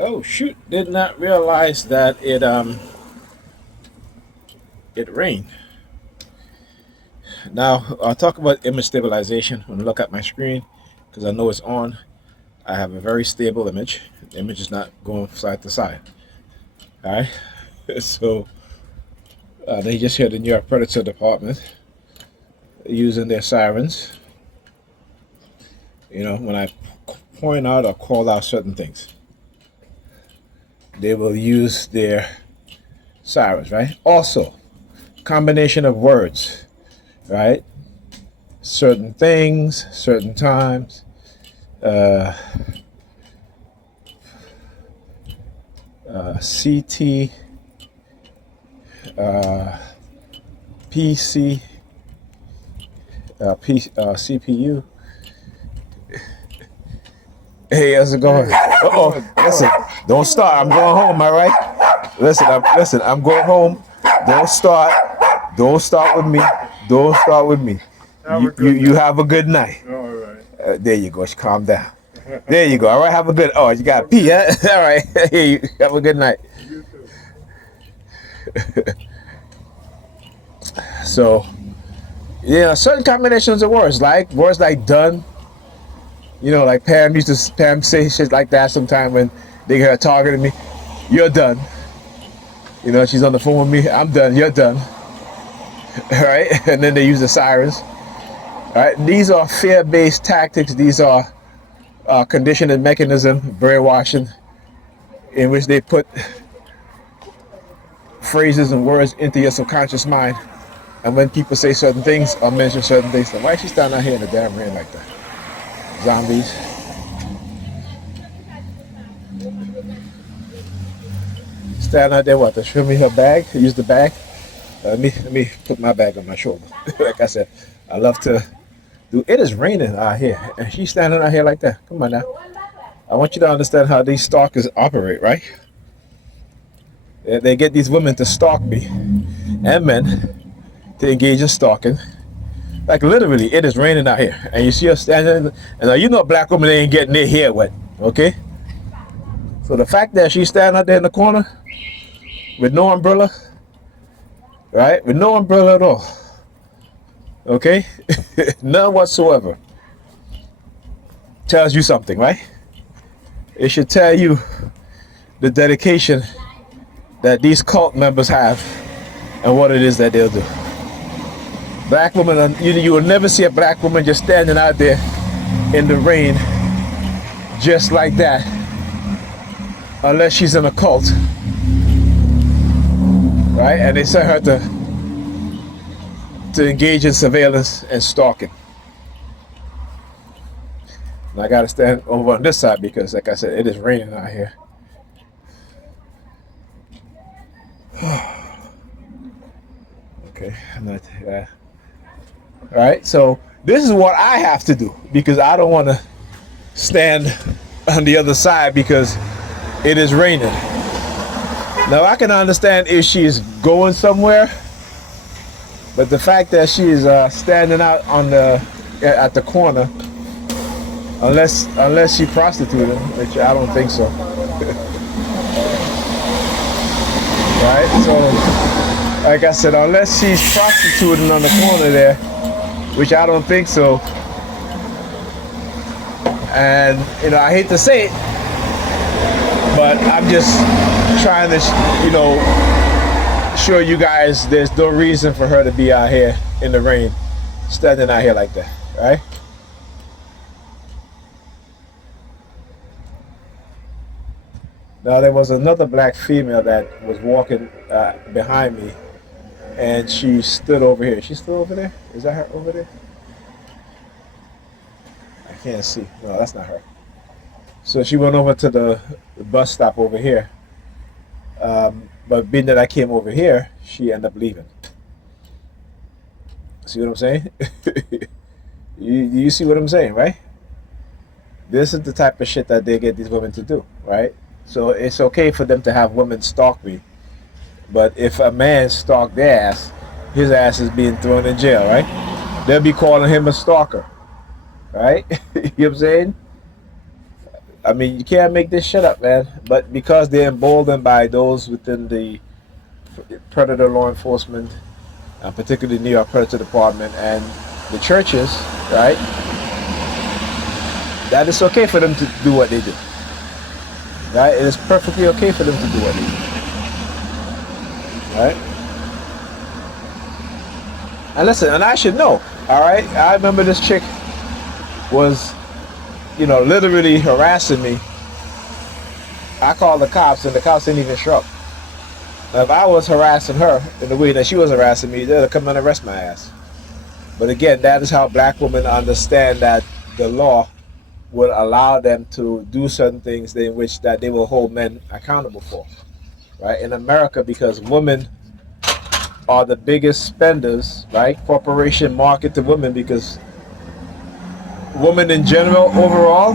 Oh shoot! Did not realize that it rained. Now I'll talk about image stabilization. When I look at my screen, because I know it's on, I have a very stable image. The image is not going side to side. All right. So they just heard the New York Predator Department using their sirens. When I point out or call out certain things, they will use their sirens, right? Also, combination of words, right? Certain things, certain times. CT, PC, CPU. Hey, how's it going? Uh-oh, listen, don't start. I'm going home, all right? Listen, I'm going home. Don't start. Don't start with me. Don't start with me. You have a good night. All right. There you go. Calm down. There you go. All right, have a good. Oh, you got to pee, huh? All right. Hey, you have a good night. You too. So, yeah, certain combinations of words like done. Like Pam say shit like that sometime when they get her targeting me. You're done. She's on the phone with me. I'm done. You're done. All right, and then they use the sirens. All right, these are fear-based tactics. These are conditioning mechanism, brainwashing, in which they put phrases and words into your subconscious mind. And when people say certain things or mention certain things, like, why is she standing out here in the damn rain like that? Zombies. Stand out there, what, to show me her bag? Use the bag? Let me put my bag on my shoulder. Like I said, I love to do. It is raining out here, and she's standing out here like that. Come on now. I want you to understand how these stalkers operate, right? They get these women to stalk me, and men to engage in stalking. Like literally, it is raining out here, and you see us standing. And black women ain't getting their hair wet, okay? So the fact that she's standing out there in the corner with no umbrella, right? With no umbrella at all, okay? None whatsoever. Tells you something, right? It should tell you the dedication that these cult members have and what it is that they'll do. Black women, you will never see a black woman just standing out there in the rain just like that unless she's in a cult, right? And they sent her to engage in surveillance and stalking. And I gotta stand over on this side because, like I said, it is raining out here. Okay, all right, so this is what I have to do because I don't want to stand on the other side because it is raining. Now I can understand if she's going somewhere, but the fact that she is standing out at the corner, unless she prostituted, which I don't think so. Right, so like I said, unless she's prostituting on the corner there, which I don't think so. And I hate to say it, but I'm just trying to show you guys there's no reason for her to be out here in the rain, standing out here like that, right? Now there was another black female that was walking behind me, and she stood over here. She's still over there? Is that her over there? I can't see. No, that's not her. So she went over to the bus stop over here. But being that I came over here, she ended up leaving. See what I'm saying? you see what I'm saying, right? This is the type of shit that they get these women to do, right? So it's okay for them to have women stalk me. But if a man stalked their ass, his ass is being thrown in jail, right? They'll be calling him a stalker, right? You know what I'm saying? I mean, you can't make this shit up, man. But because they're emboldened by those within the predator law enforcement, particularly New York Predator Department and the churches, right? That it's okay for them to do what they do. Right? It is perfectly okay for them to do what they do. Right? And listen, and I should know. All right? I remember this chick was, literally harassing me. I called the cops and the cops didn't even show up. Now, if I was harassing her in the way that she was harassing me, they'd come and arrest my ass. But again, that is how black women understand that the law would allow them to do certain things in which that they will hold men accountable for. Right? In America, because women are the biggest spenders, right? Corporation market to women because women in general, overall,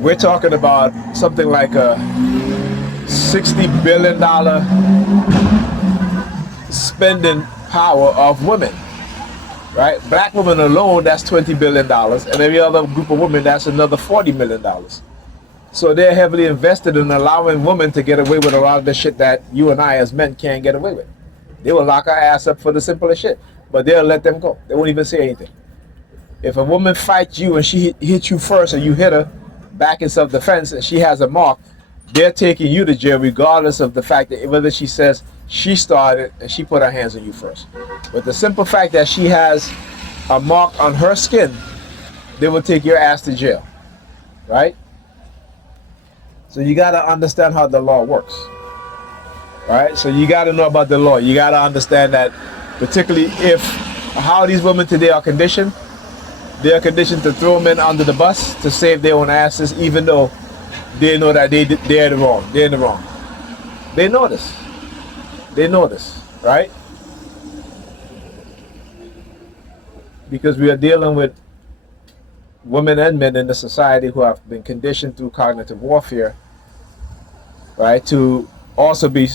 we're talking about something like a $60 billion spending power of women, right? Black women alone, that's $20 billion. And every other group of women, that's another $40 million. So they're heavily invested in allowing women to get away with a lot of the shit that you and I as men can't get away with. They will lock our ass up for the simplest shit, but they'll let them go. They won't even say anything. If a woman fights you and she hits you first and you hit her back in self-defense and she has a mark, they're taking you to jail regardless of the fact that whether she says she started and she put her hands on you first. But the simple fact that she has a mark on her skin, they will take your ass to jail, right? So you got to understand how the law works, right? So you got to know about the law. You got to understand that particularly if how these women today are conditioned, they are conditioned to throw men under the bus to save their own asses, even though they know that they're the wrong. They're in the wrong. They know this. They know this, right? Because we are dealing with women and men in the society who have been conditioned through cognitive warfare, right, to also be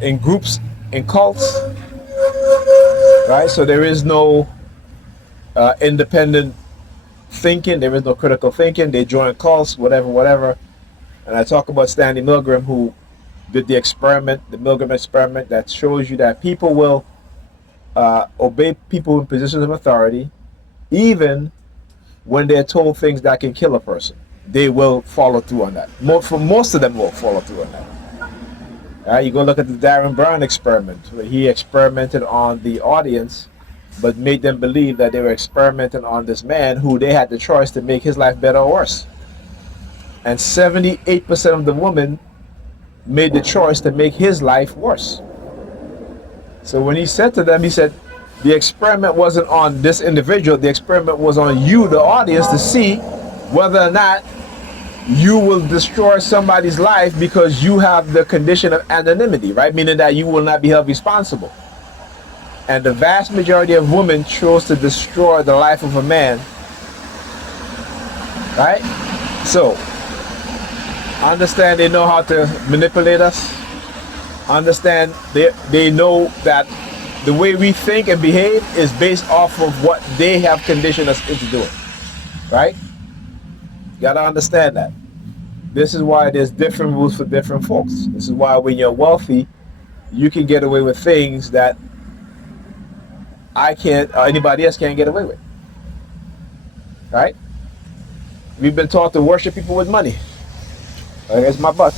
in groups, in cults, right? So there is no independent thinking. There is no critical thinking. They join cults, whatever. And I talk about Stanley Milgram, who did the Milgram experiment, that shows you that people will obey people in positions of authority, even when they're told things that can kill a person. They will follow through on that. Most of them will follow through on that. You go look at the Darren Brown experiment, where he experimented on the audience, but made them believe that they were experimenting on this man who they had the choice to make his life better or worse. And 78% of the women made the choice to make his life worse. So when he said to them, he said, the experiment wasn't on this individual, the experiment was on you, the audience, to see whether or not you will destroy somebody's life because you have the condition of anonymity, right? Meaning that you will not be held responsible. And the vast majority of women chose to destroy the life of a man, right? So, understand they know how to manipulate us. Understand they know that the way we think and behave is based off of what they have conditioned us into doing, right? You gotta understand that. This is why there's different rules for different folks. This is why when you're wealthy, you can get away with things that I can't, or anybody else can't get away with, right? We've been taught to worship people with money. It's my butt.